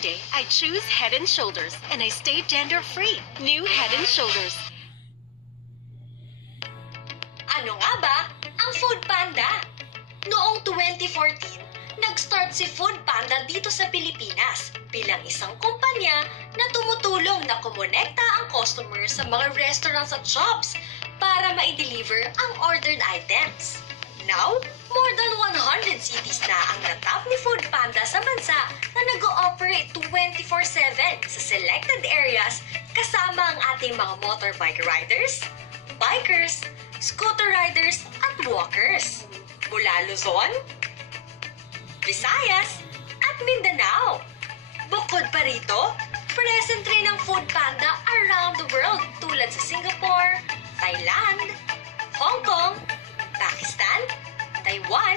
day, I choose Head & Shoulders and I stay dander-free. New Head & Shoulders. Ano nga ba ang Food Panda? Noong 2014, nag-start si Food Panda dito sa Pilipinas bilang isang kumpanya na tumutulong na kumonekta ang customer sa mga restaurants at shops para ma-deliver ang ordered items. Now, more than 100 cities na ang natap ni Food Panda sa bansa na nag-ooperate 24/7 sa selected areas kasama ang ating mga motorbike riders, bikers, scooter riders at walkers. Mula Luzon, Visayas at Mindanao. Bukod pa rito, present rin ang Food Panda around the world tulad sa Singapore, Thailand, Hong Kong, Pakistan, Taiwan,